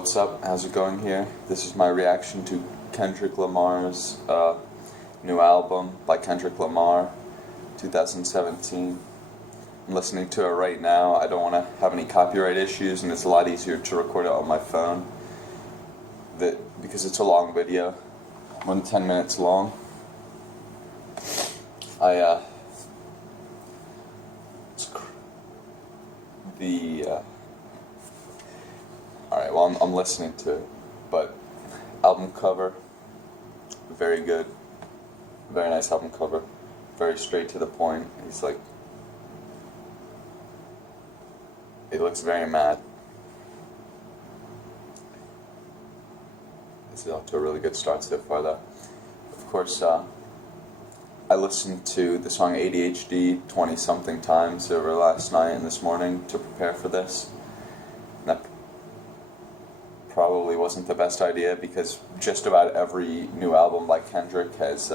what's up? How's it going here? This is my reaction to Kendrick Lamar's new album by Kendrick Lamar, 2017. I'm listening to it right now. I don't want to have any copyright issues, and it's a lot easier to record it on my phone because it's a long video, more than 10 minutes long. Alright, well, I'm listening to it, but album cover, very good, very nice album cover, very straight to the point. He's like, he looks very mad. This is off to a really good start so far, though. Of course, I listened to the song ADHD 20-something times over last night and this morning to prepare for this. And that probably wasn't the best idea because just about every new album by Kendrick has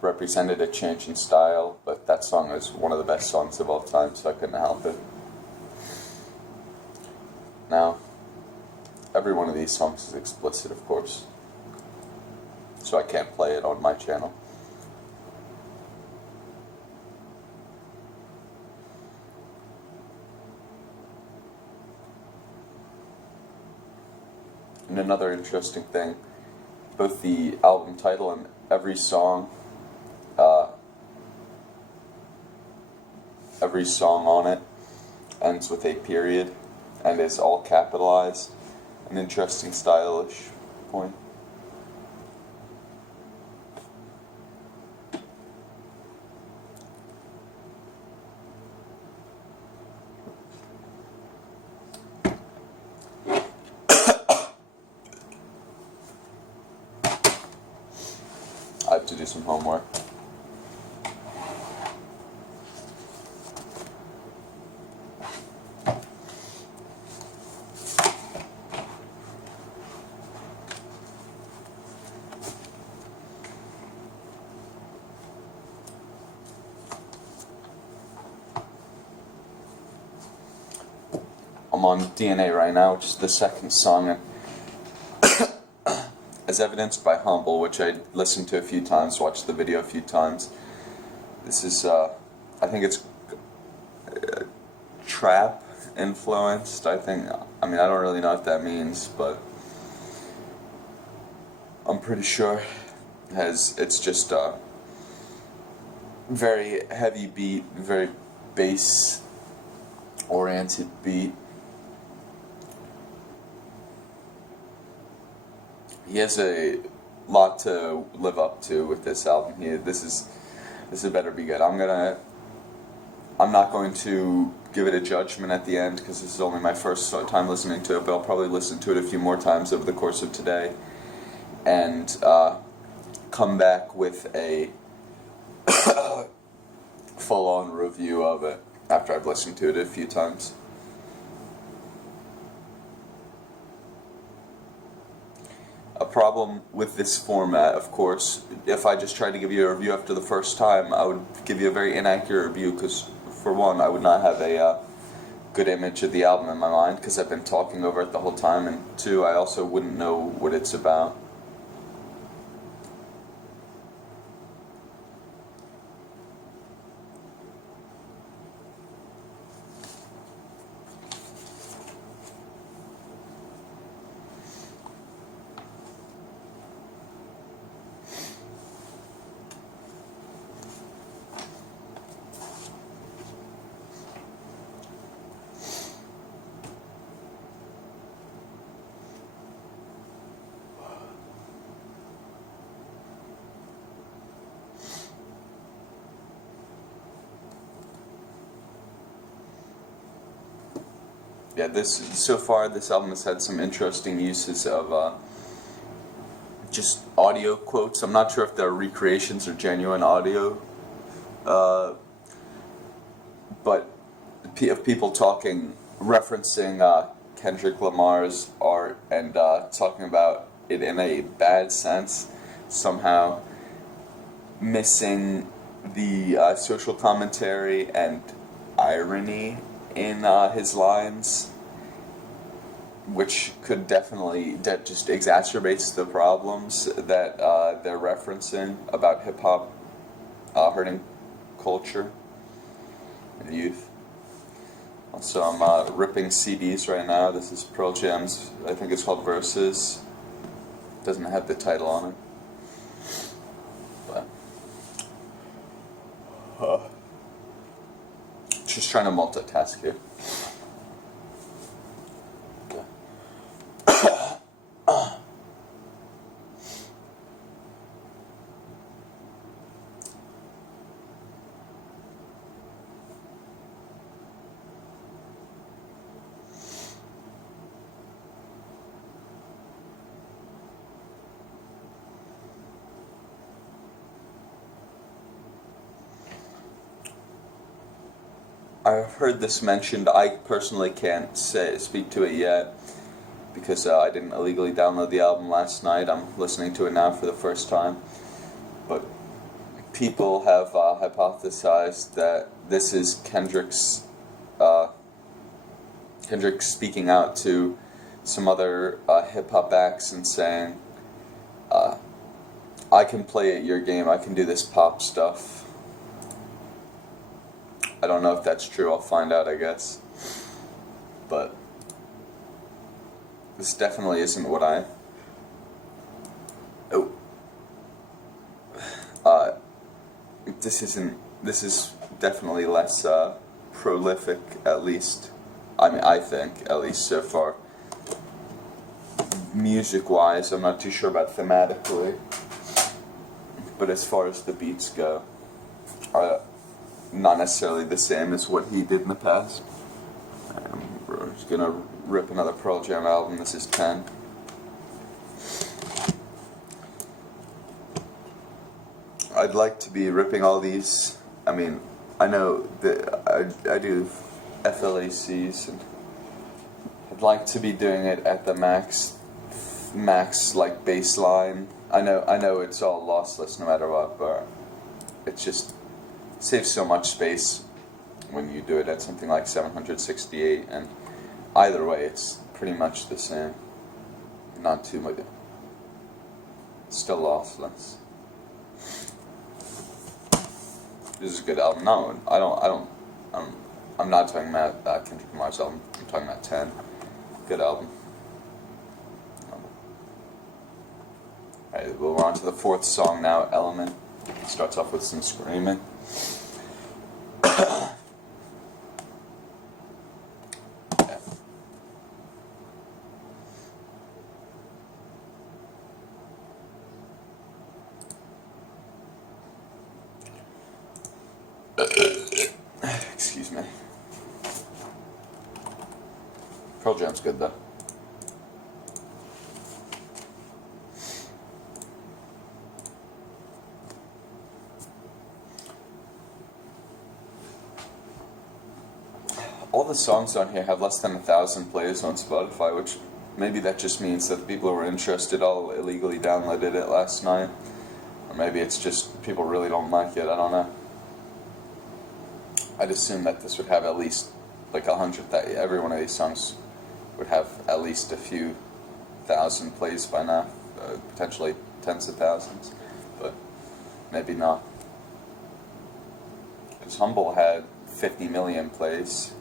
represented a change in style, but that song is one of the best songs of all time, so I couldn't help it. Now, every one of these songs is explicit, of course, so I can't play it on my channel. And another interesting thing, both the album title and every song on it ends with a period and is all capitalized. An interesting stylish point. I have to do some homework. I'm on DNA right now, which is the second song, as evidenced by Humble, which I listened to a few times, watched the video a few times. This is, I think it's trap influenced, I mean, I don't really know what that means, but I'm pretty sure it's just a very heavy beat, very bass oriented beat. He has a lot to live up to with this album. This better be good. I'm not going to give it a judgment at the end because this is only my first time listening to it, but I'll probably listen to it a few more times over the course of today and come back with a full-on review of it after I've listened to it a few times. A problem with this format, of course, if I just tried to give you a review after the first time, I would give you a very inaccurate review because, for one, I would not have a good image of the album in my mind because I've been talking over it the whole time, and two, I also wouldn't know what it's about. Yeah, so far this album has had some interesting uses of just audio quotes. I'm not sure if they're recreations or genuine audio, but of people talking, referencing Kendrick Lamar's art and talking about it in a bad sense, somehow missing the social commentary and irony in his lines, which could definitely that just exacerbates the problems that they're referencing about hip hop hurting culture and youth. Also, I'm ripping CDs right now. This is Pearl Jam's, I think it's called Versus. Doesn't have the title on it. But just trying to multitask here. I've heard this mentioned. I personally can't speak to it yet because I didn't illegally download the album last night. I'm listening to it now for the first time. But people have hypothesized that this is Kendrick speaking out to some other hip hop acts and saying, "I can play at your game. I can do this pop stuff." I don't know if that's true. I'll find out, I guess. But this definitely isn't what I... Oh. This isn't... This is definitely less prolific, at least. I mean, I think, at least so far. Music-wise, I'm not too sure about thematically. But as far as the beats go, not necessarily the same as what he did in the past. We're just gonna rip another Pearl Jam album. This is 10. I'd like to be ripping all these. I mean, I know that I do FLACs, and I'd like to be doing it at the max like baseline. I know it's all lossless no matter what, but it's just saves so much space when you do it at something like 768, and either way it's pretty much the same. Not too much. Still lossless. This is a good album. No, I'm not talking about Kendrick Lamar's album. I'm talking about 10. Good album. Alright, we'll on to the fourth song now, Element. It starts off with some screaming. Excuse me. Pearl Jam's good though. All the songs on here have less than 1,000 plays on Spotify, which maybe that just means that the people who were interested all illegally downloaded it last night. Or maybe it's just people really don't like it, I don't know. I'd assume that this would have at least like 100, that every one of these songs would have at least a few thousand plays by now, potentially tens of thousands, but maybe not. Because Humble had 50 million plays,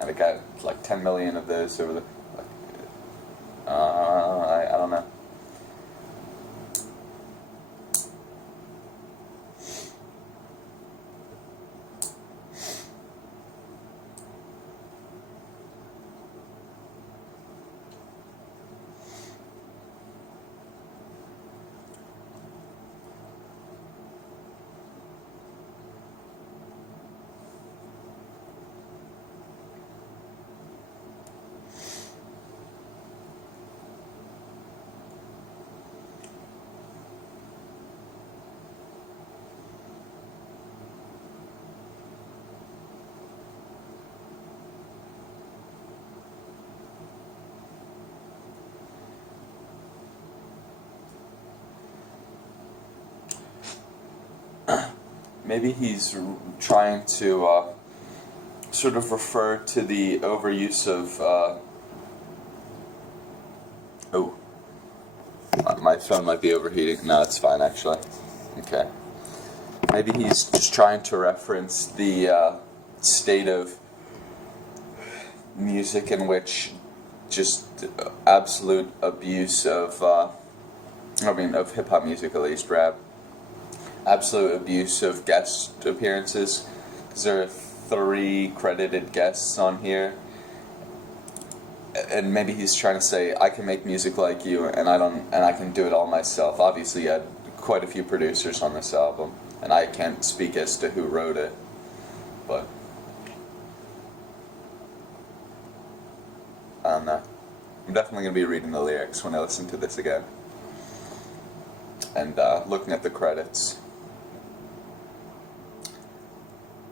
and it got like 10 million of those over the... I don't know. Maybe he's trying to sort of refer to the overuse of Oh, my phone might be overheating. No, it's fine actually. Okay. Maybe he's just trying to reference the state of music in which just absolute abuse of, of hip hop music at least, rap. Absolute abuse of guest appearances. Because there are 3 credited guests on here. And maybe he's trying to say, I can make music like you, and I can do it all myself. Obviously, he had quite a few producers on this album, and I can't speak as to who wrote it, but I don't know. I'm definitely going to be reading the lyrics when I listen to this again, and looking at the credits.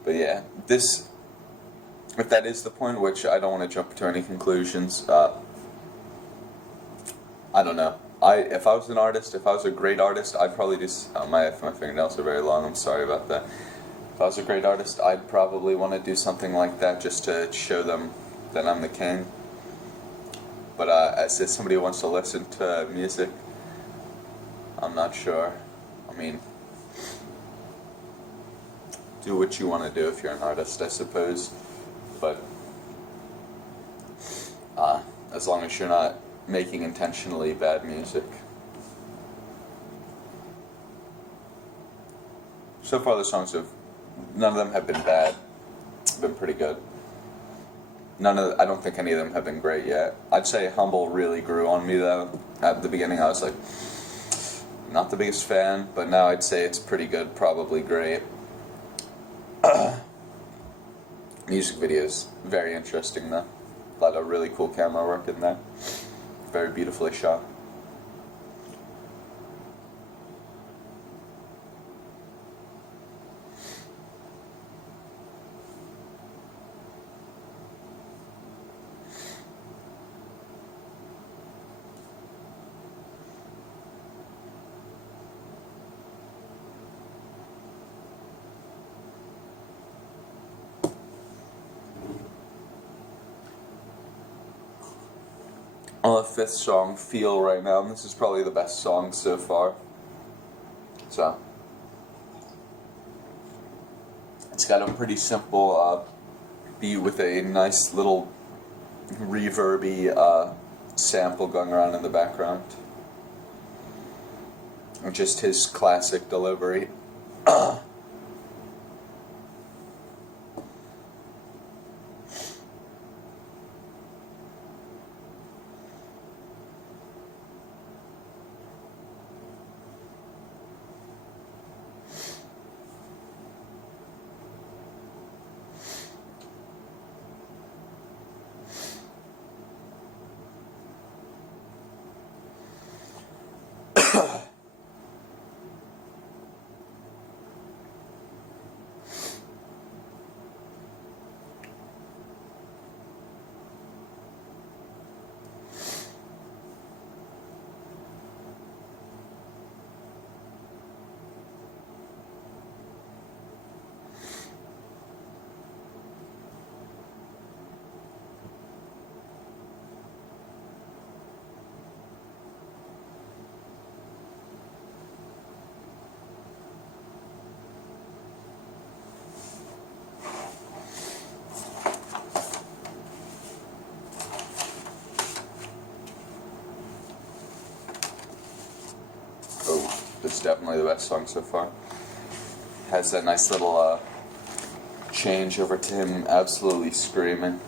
But yeah, this, if that is the point, which I don't want to jump to any conclusions, I don't know. If I was an artist, if I was a great artist, I'd probably just, my fingernails are very long, I'm sorry about that. If I was a great artist, I'd probably want to do something like that just to show them that I'm the king. But as somebody who wants to listen to music, I'm not sure. I mean, do what you want to do if you're an artist, I suppose. But as long as you're not making intentionally bad music. So far the songs none of them have been bad. Been pretty good. I don't think any of them have been great yet. I'd say Humble really grew on me though. At the beginning I was like, not the biggest fan, but now I'd say it's pretty good, probably great. Music videos, very interesting though. A lot of really cool camera work in there. Very beautifully shot. On the 5th song, Feel, right now, and this is probably the best song so far. So, it's got a pretty simple beat with a nice little reverby sample going around in the background. And just his classic delivery. It's definitely the best song so far. Has that nice little change over to him absolutely screaming.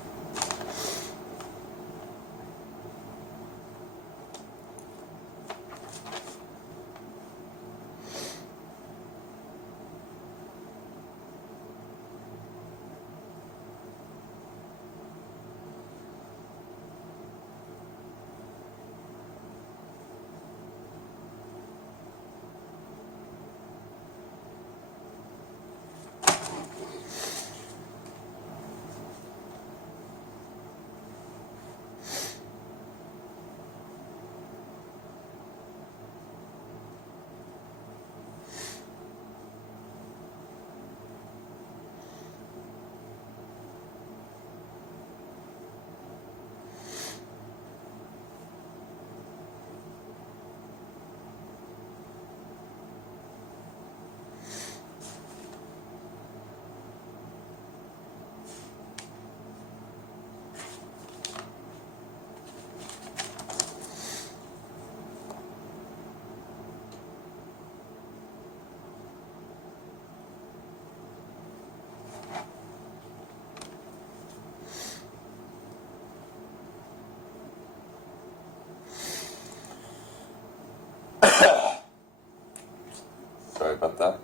Sorry about that.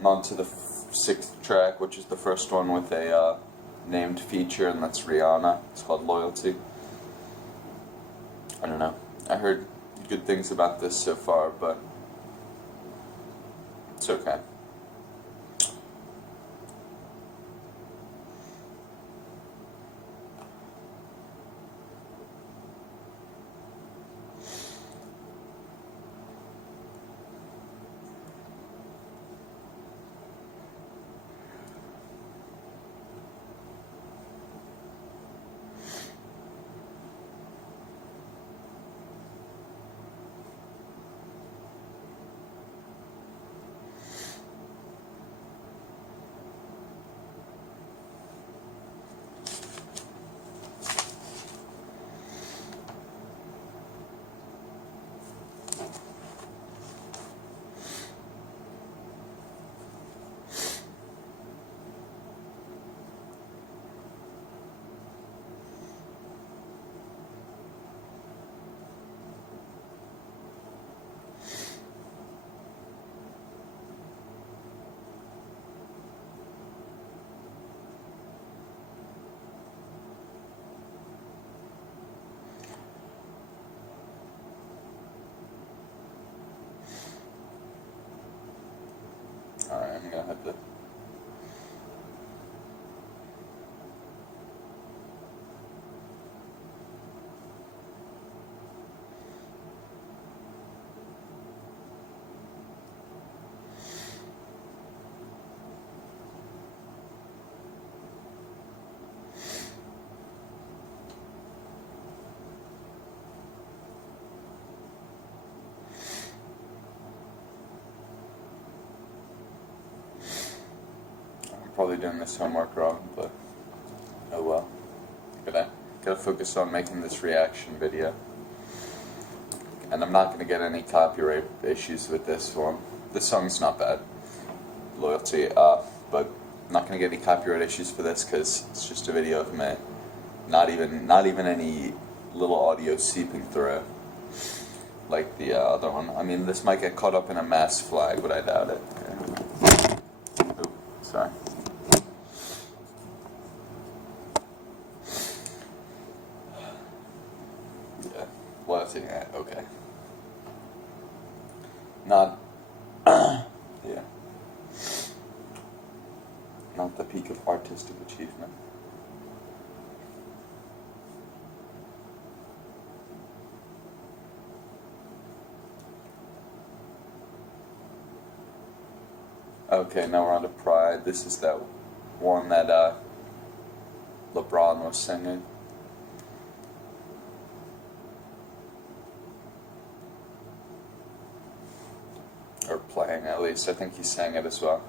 I'm on to the sixth track, which is the first one with a named feature, and that's Rihanna. It's called Loyalty. I don't know. I heard good things about this so far, but it's okay. Alright, I'm gonna have to. Probably doing this homework wrong, but oh well. Gotta focus on making this reaction video. And I'm not gonna get any copyright issues with this one. This song's not bad, Loyalty, but I'm not gonna get any copyright issues for this because it's just a video of me. Not even any little audio seeping through like the other one. I mean, this might get caught up in a mass flag, but I doubt it. Ooh, sorry. Loyalty, okay. Not, yeah. Not the peak of artistic achievement. Okay, now we're on to Pride. This is that one that LeBron was singing. Or playing, at least. I think he sang it as well.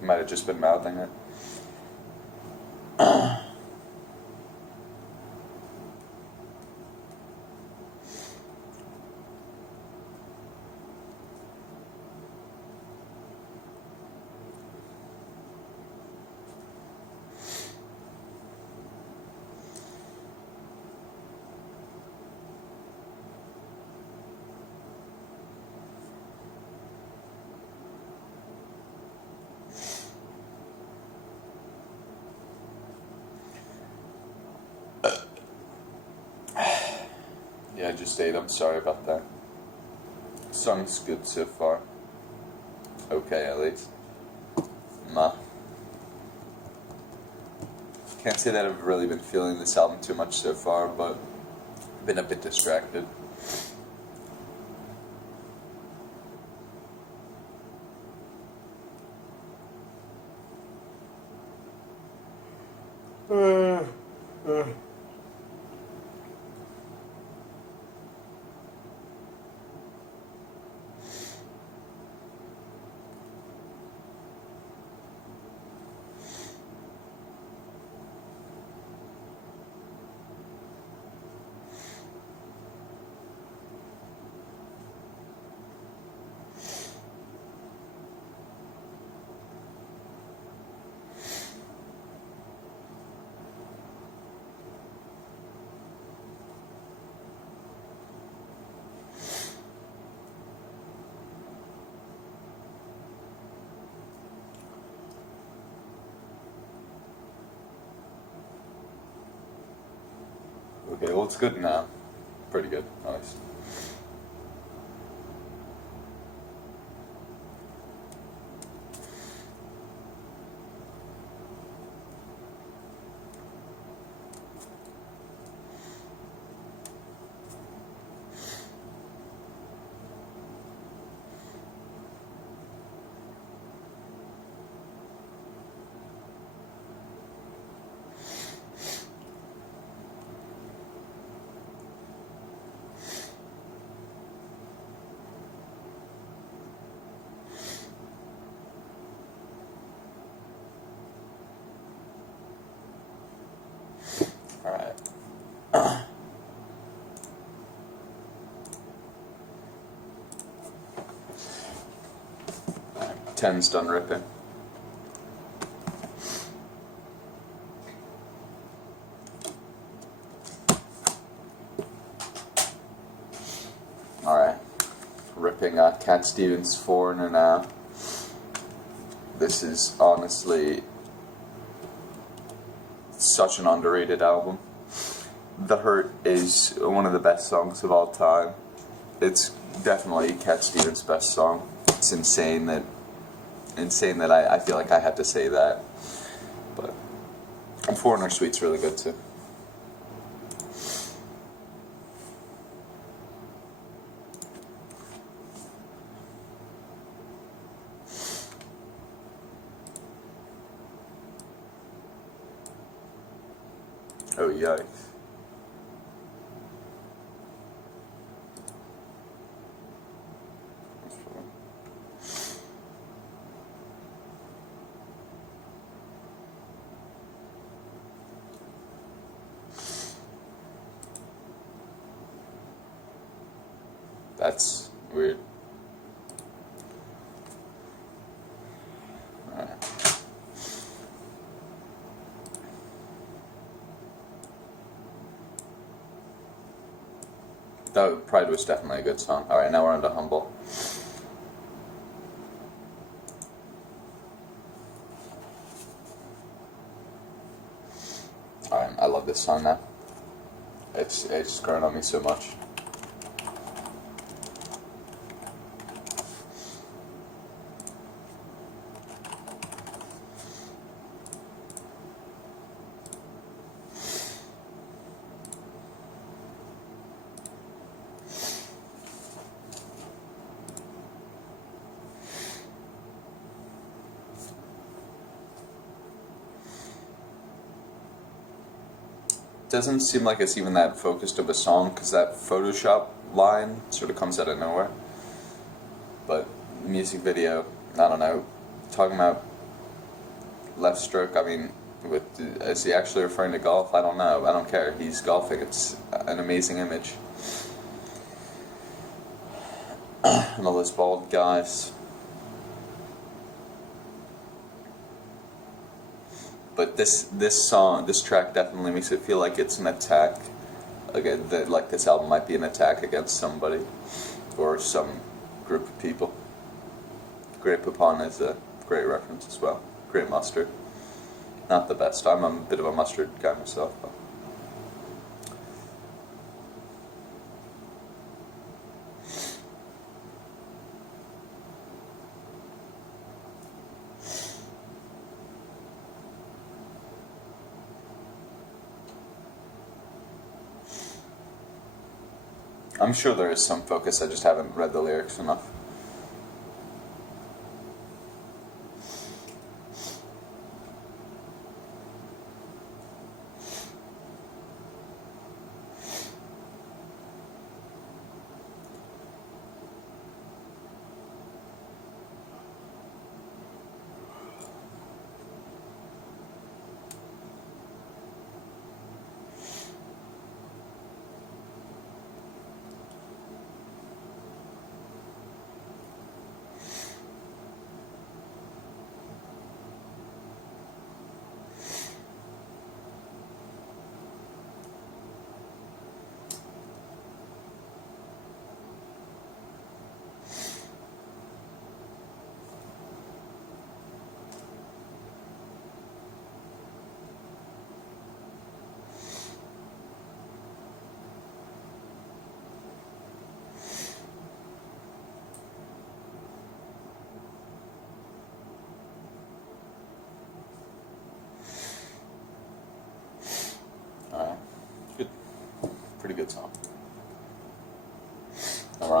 He might have just been mouthing it. Yeah, I just ate. I'm sorry about that. Song's good so far. Okay, at least. Nah. Can't say that I've really been feeling this album too much so far, but I've been a bit distracted. Okay, well it's good now. Pretty good, nice. Alright. 10's done ripping. Alright. Ripping Cat Stevens' Foreigner now. This is honestly such an underrated album. The Hurt is one of the best songs of all time. It's definitely Cat Stevens' best song. It's insane that I feel like I had to say that. But Foreigner Suite's really good too. Oh yikes. That's weird. Alright. That Pride was definitely a good song. Alright, now we're on to Humble. Alright, I love this song now. It's grown on me so much. Doesn't seem like it's even that focused of a song, because that Photoshop line sort of comes out of nowhere. But music video, I don't know, talking about left stroke, I mean, is he actually referring to golf? I don't know, I don't care, he's golfing, it's an amazing image. And all those bald guys. But this track definitely makes it feel like it's an attack. Again, like this album might be an attack against somebody or some group of people. Great Poupon is a great reference as well. Great Mustard. Not the best. I'm a bit of a mustard guy myself. But. I'm sure there is some focus, I just haven't read the lyrics enough.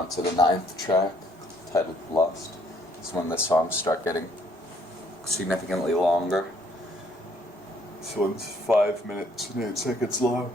on to the 9th track, titled Lost. It's when the songs start getting significantly longer. This one's 5 minutes and 8 seconds long.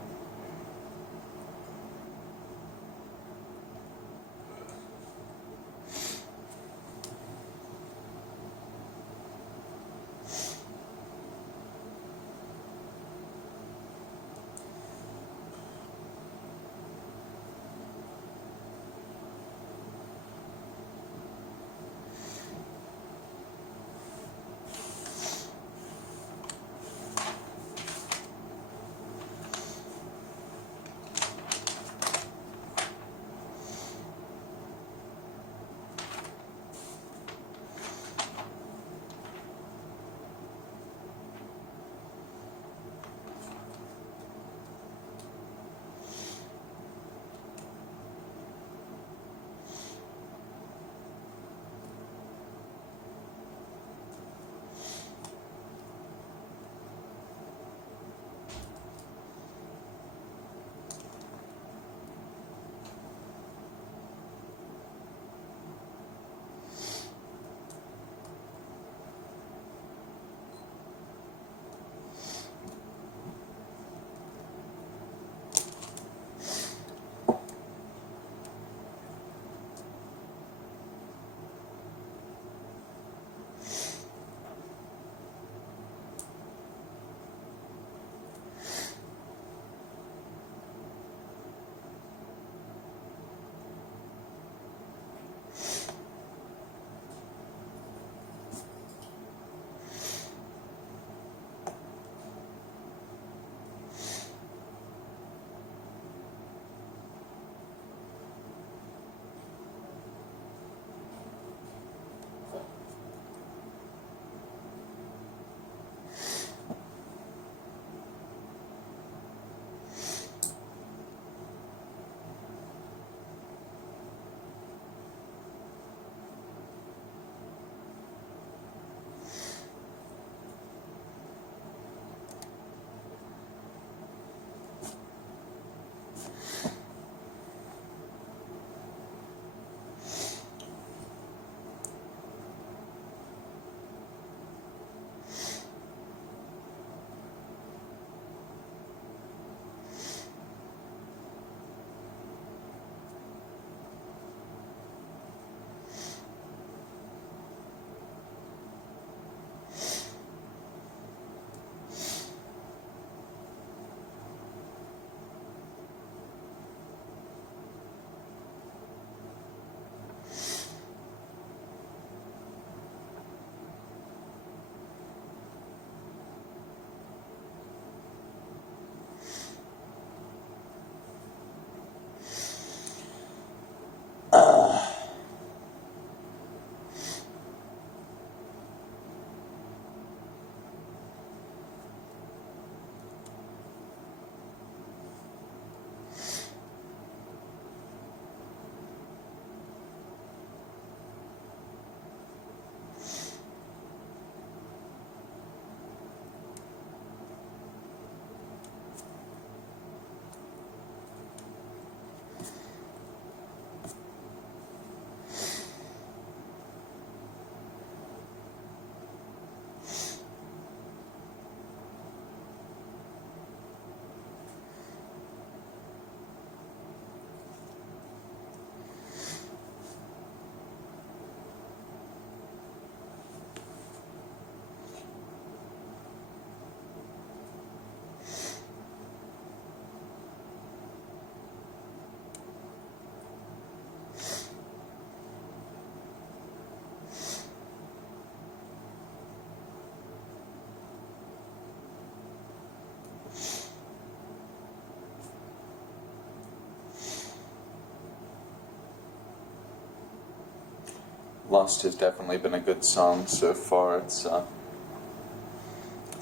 Lost has definitely been a good song so far. It's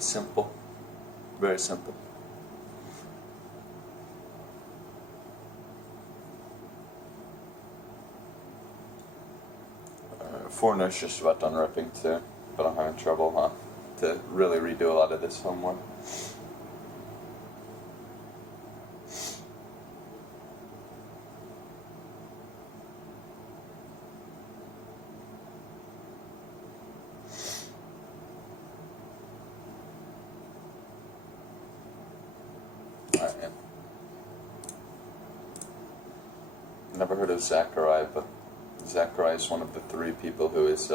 simple, very simple. Foreigner's just about done ripping too, but I'm having trouble to really redo a lot of this homework. Alright. Never heard of Zachariah, but Zachariah is one of the three people who is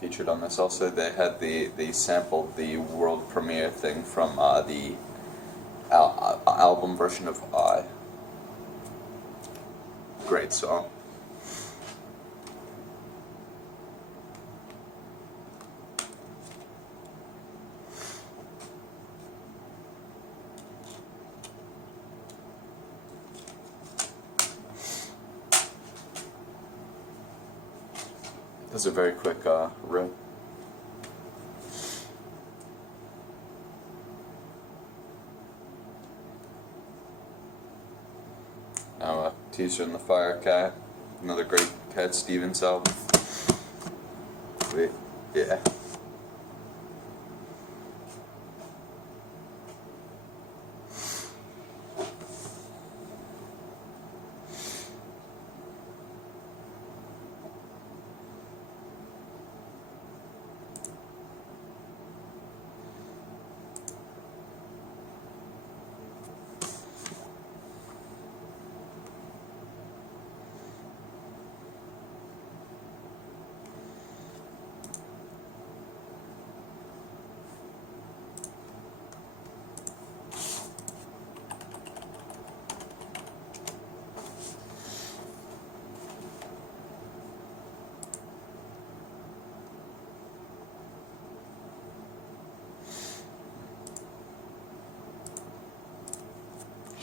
featured on this. Also, they had they sampled the world premiere thing from the album version of I. Great song. This is a very quick rip. Now a teaser in the Fire Cat, another great Cat Stevens album. Wait, yeah.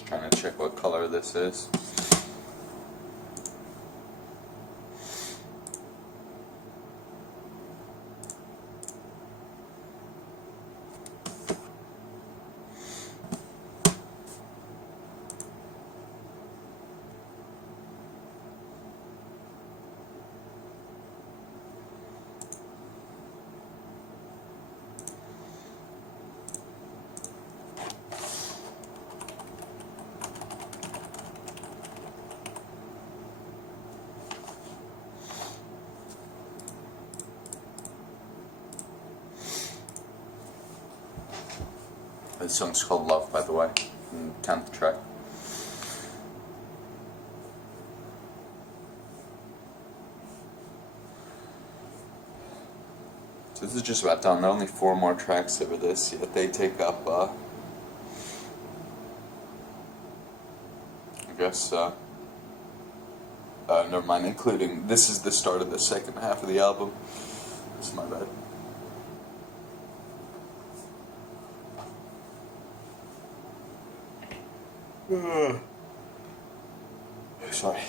Trying to check what color this is. This song's called Love, by the way, 10th track. So this is just about done. There are only 4 more tracks over this, yet they take up, I guess, never mind, including, this is the start of the second half of the album. This is my bad. Sorry.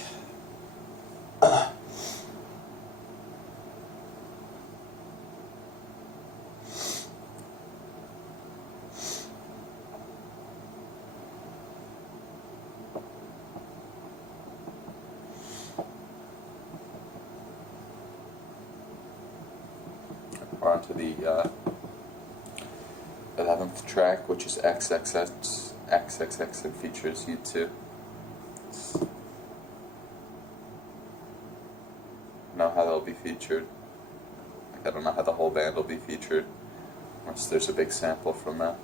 We're on to the 11th track, which is XXX. It features U2. Know how they'll be featured. I don't know how the whole band will be featured, unless there's a big sample from that.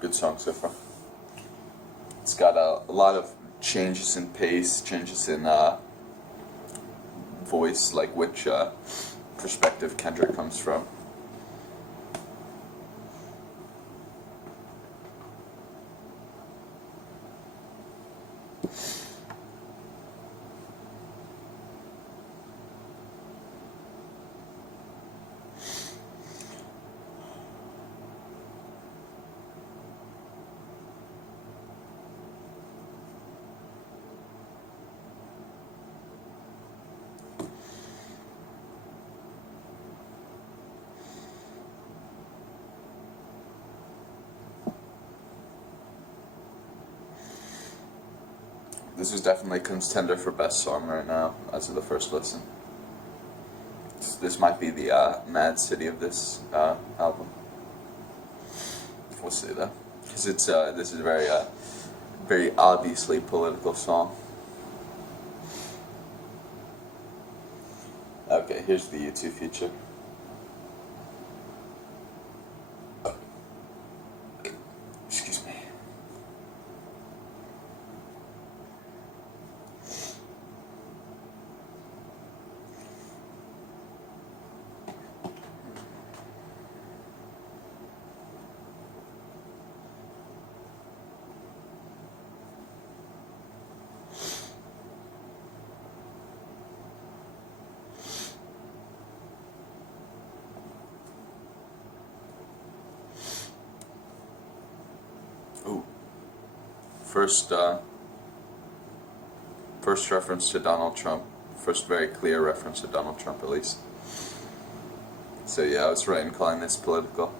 Good song so far. It's got a lot of changes in pace, changes in voice, like which perspective Kendrick comes from. This is definitely a contender for best song right now, as of the first listen. This might be the Mad City of this album. We'll see though, because this is a very obviously political song. Okay, here's the YouTube feature. Excuse me. Ooh. First reference to Donald Trump. First very clear reference to Donald Trump, at least. So yeah, I was right in calling this political.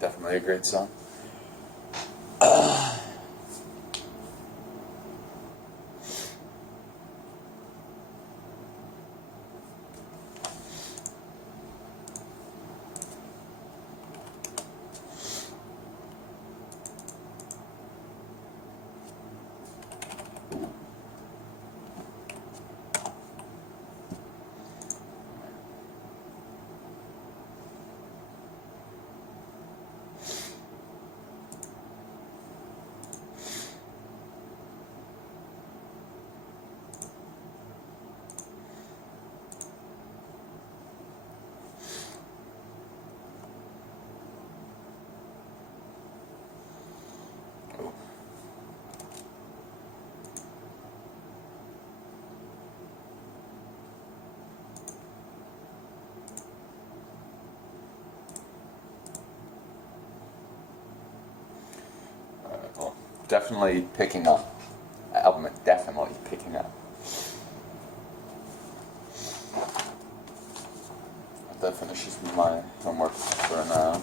Definitely a great song. Well, definitely picking up. Album is definitely picking up. That finishes my homework for now.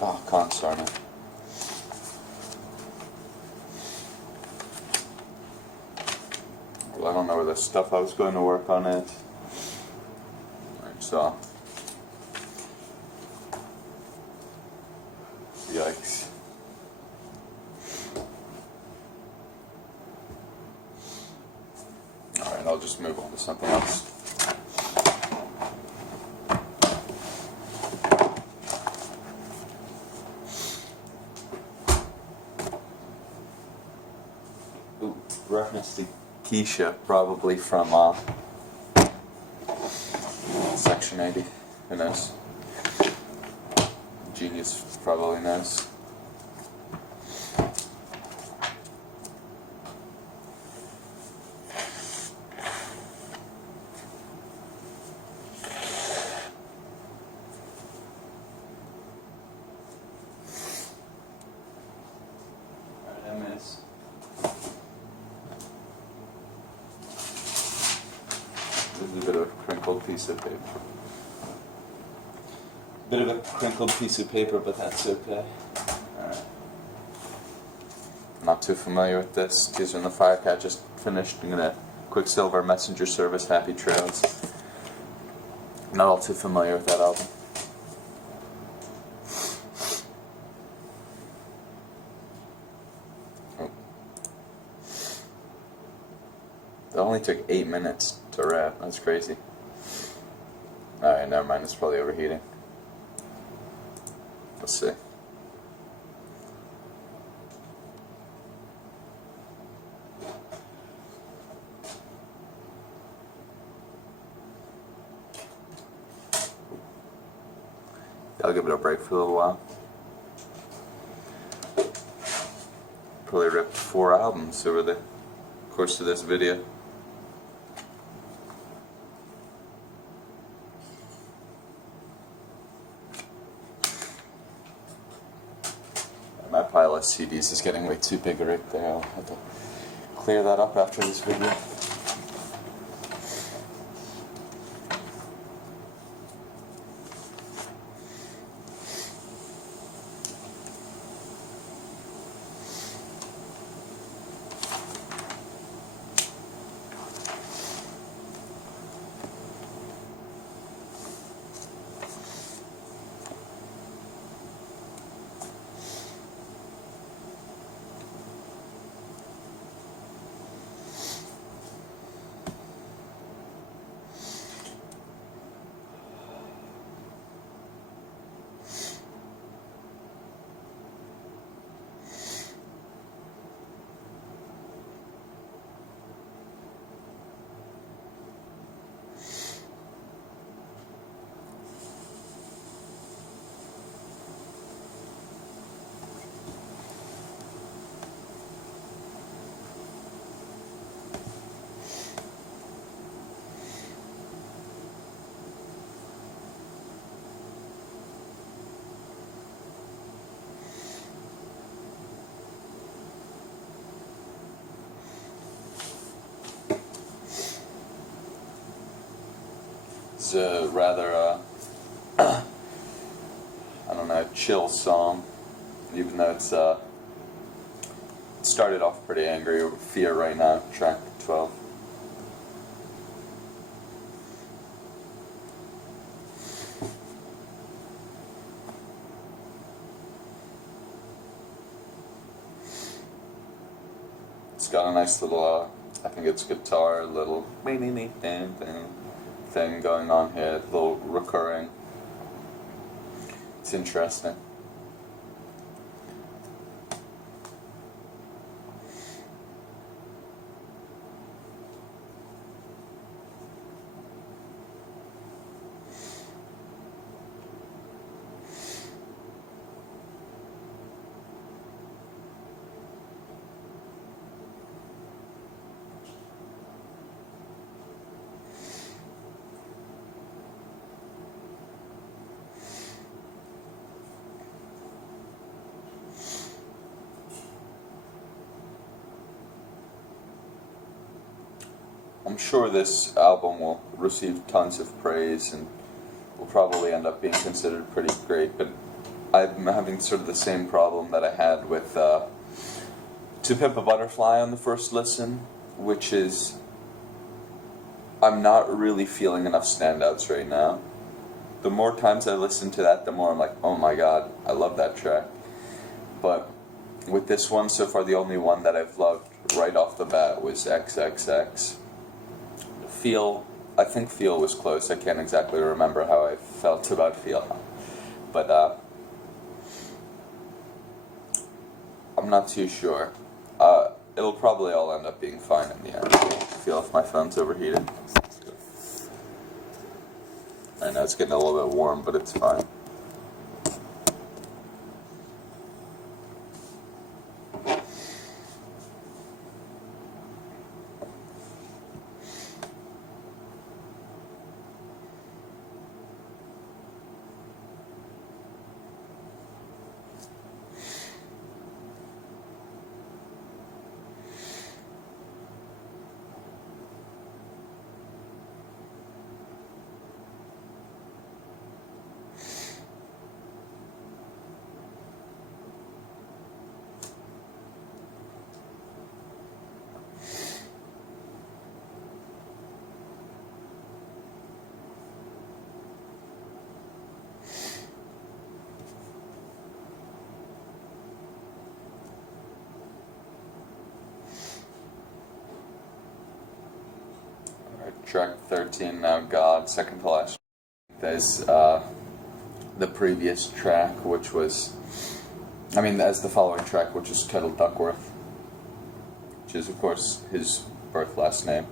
Oh, cons, darn it. Well, I don't know where the stuff I was going to work on it. Alright, so. Yikes. Alright, I'll just move on to something else. Ooh, reference to Keisha, probably from Section 80. Who knows? Genius probably knows. crinkled piece of paper. Bit of a crinkled piece of paper, but that's okay. Alright. Not too familiar with this. Tears in the Firecat just finished. I'm gonna Quicksilver Messenger Service, Happy Trails. Not all too familiar with that album. Oh. It only took 8 minutes to wrap. That's crazy. Alright, never mind. It's probably overheating. Let's see. I'll give it a break for a little while. Probably ripped 4 albums over the course of this video. My pile of CDs is getting way too big right there. I'll have to clear that up after this video. It's a rather, I don't know, chill song, even though it's, it started off pretty angry. Fear right now, track 12. It's got a nice little, I think it's guitar, little thing going on here, a little recurring. It's interesting. I'm sure this album will receive tons of praise and will probably end up being considered pretty great, but I'm having sort of the same problem that I had with To Pimp a Butterfly on the first listen, which is I'm not really feeling enough standouts right now. The more times I listen to that, the more I'm like, oh my god, I love that track. But with this one, so far the only one that I've loved right off the bat was XXX. I think Feel was close. I can't exactly remember how I felt about Feel. But I'm not too sure. It'll probably all end up being fine in the end. Feel if my phone's overheated. I know it's getting a little bit warm, but it's fine. track 13, Now God, second to last. There's the previous track, which was, as the following track, which is titled Duckworth, which is, of course, his birth last name.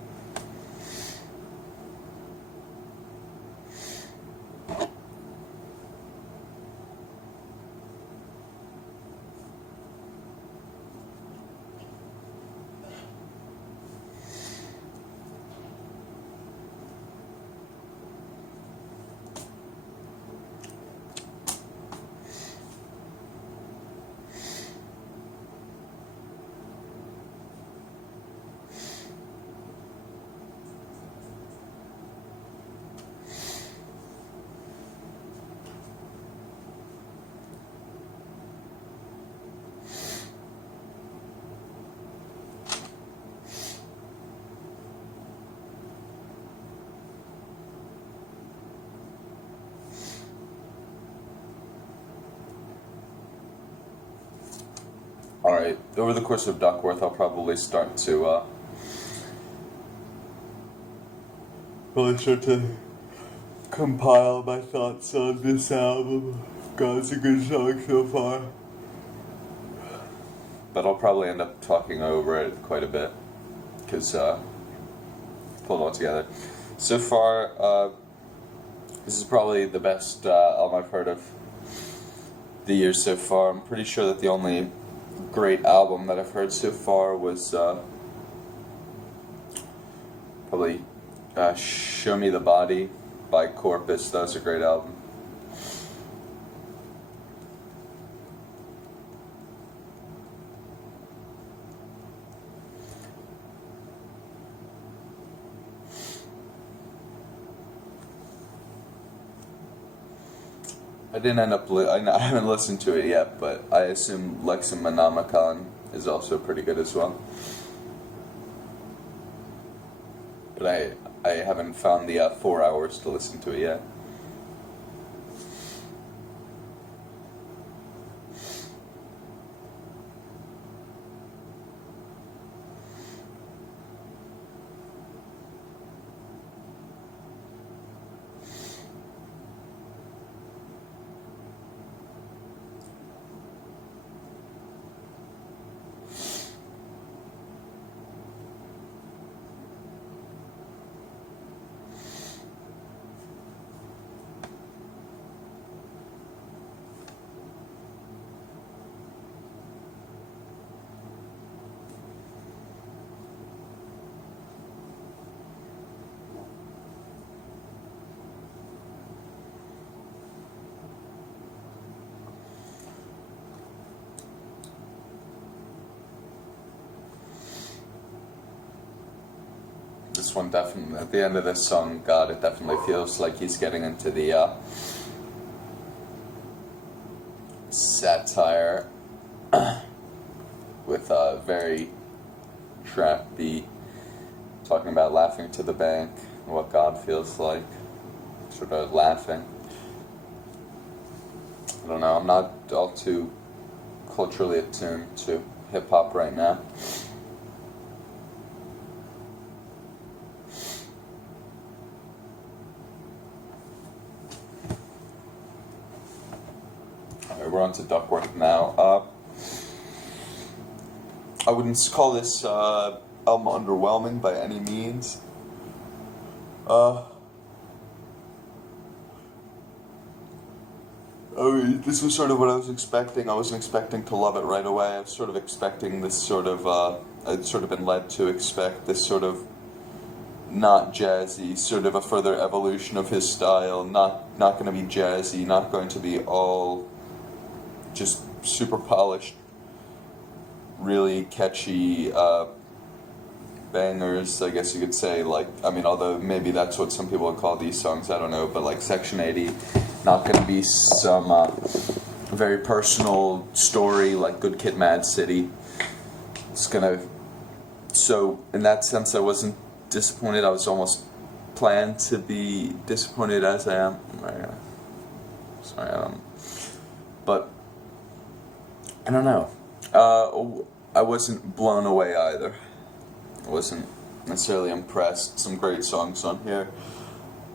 Alright, over the course of Duckworth, I'll probably start to compile my thoughts on this album. God's a good song so far. But I'll probably end up talking over it quite a bit, because pull it all together. So far, this is probably the best album I've heard of the year so far. I'm pretty sure that the only great album that I've heard so far was probably Show Me the Body by Corpus. That was a great album. I didn't end up. I haven't listened to it yet, but I assume Lexum Monomicon is also pretty good as well. But I haven't found the 4 hours to listen to it yet. This one definitely, at the end of this song, God, it definitely feels like he's getting into the satire with a very trap beat, talking about laughing to the bank, and what God feels like, sort of laughing. I don't know, I'm not all too culturally attuned to hip-hop right now. We're on to Duckworth now. I wouldn't call this album underwhelming by any means. This was sort of what I was expecting. I wasn't expecting to love it right away. I was sort of expecting this sort of, I'd sort of been led to expect this sort of not jazzy, sort of a further evolution of his style, not going to be jazzy, not going to be all just super polished, really catchy bangers, I guess you could say. Like, although maybe that's what some people would call these songs, I don't know, but like Section 80, not going to be some very personal story like Good Kid, Mad City. It's going to, so in that sense I wasn't disappointed. I was almost planned to be disappointed as I am. But I don't know. I wasn't blown away either. I wasn't necessarily impressed. Some great songs on here.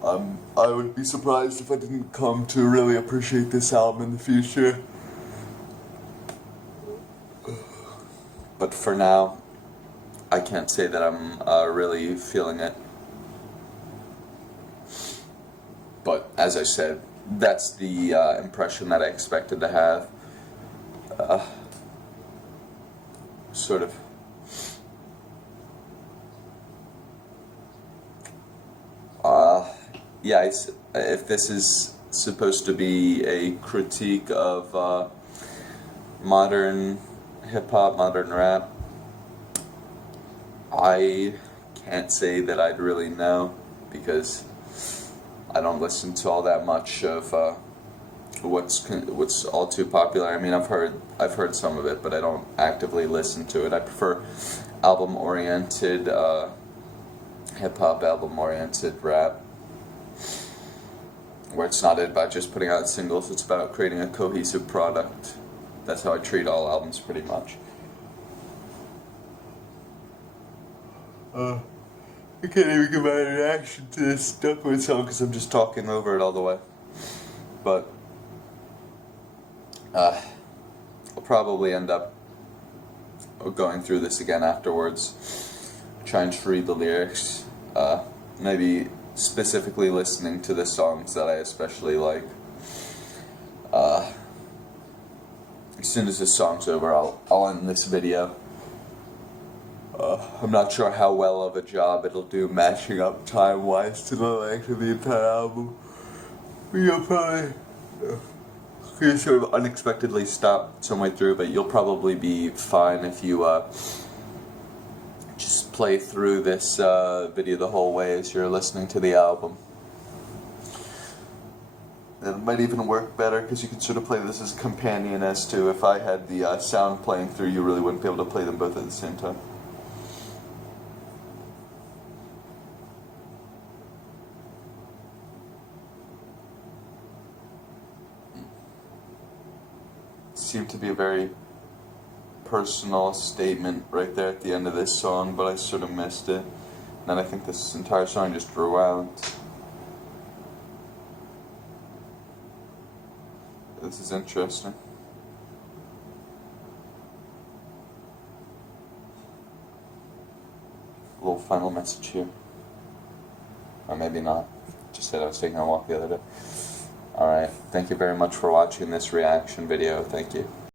I would be surprised if I didn't come to really appreciate this album in the future. But for now, I can't say that I'm really feeling it. But as I said, that's the impression that I expected to have. Sort of. Yeah, if this is supposed to be a critique of modern hip-hop, modern rap, I can't say that I'd really know, because I don't listen to all that much of what's all too popular. I mean, I've heard some of it, but I don't actively listen to it. I prefer album-oriented hip-hop, album-oriented rap, where it's not about just putting out singles, it's about creating a cohesive product. That's how I treat all albums, pretty much. I can't even give my reaction to this Duckwood song because I'm just talking over it all the way. But I'll probably end up going through this again afterwards, trying to read the lyrics, maybe specifically listening to the songs that I especially like. As soon as this song's over, I'll end this video. I'm not sure how well of a job it'll do matching up time-wise to the length of the entire album. You'll probably sort of unexpectedly stop some way through, but you'll probably be fine if you just play through this video the whole way as you're listening to the album. It might even work better because you can sort of play this as a companion, as to if I had the sound playing through, you really wouldn't be able to play them both at the same time. Seemed to be a very personal statement right there at the end of this song, but I sort of missed it. And I think this entire song just drew out. This is interesting. A little final message here. Or maybe not. Just said I was taking a walk the other day. Alright, thank you very much for watching this reaction video. Thank you.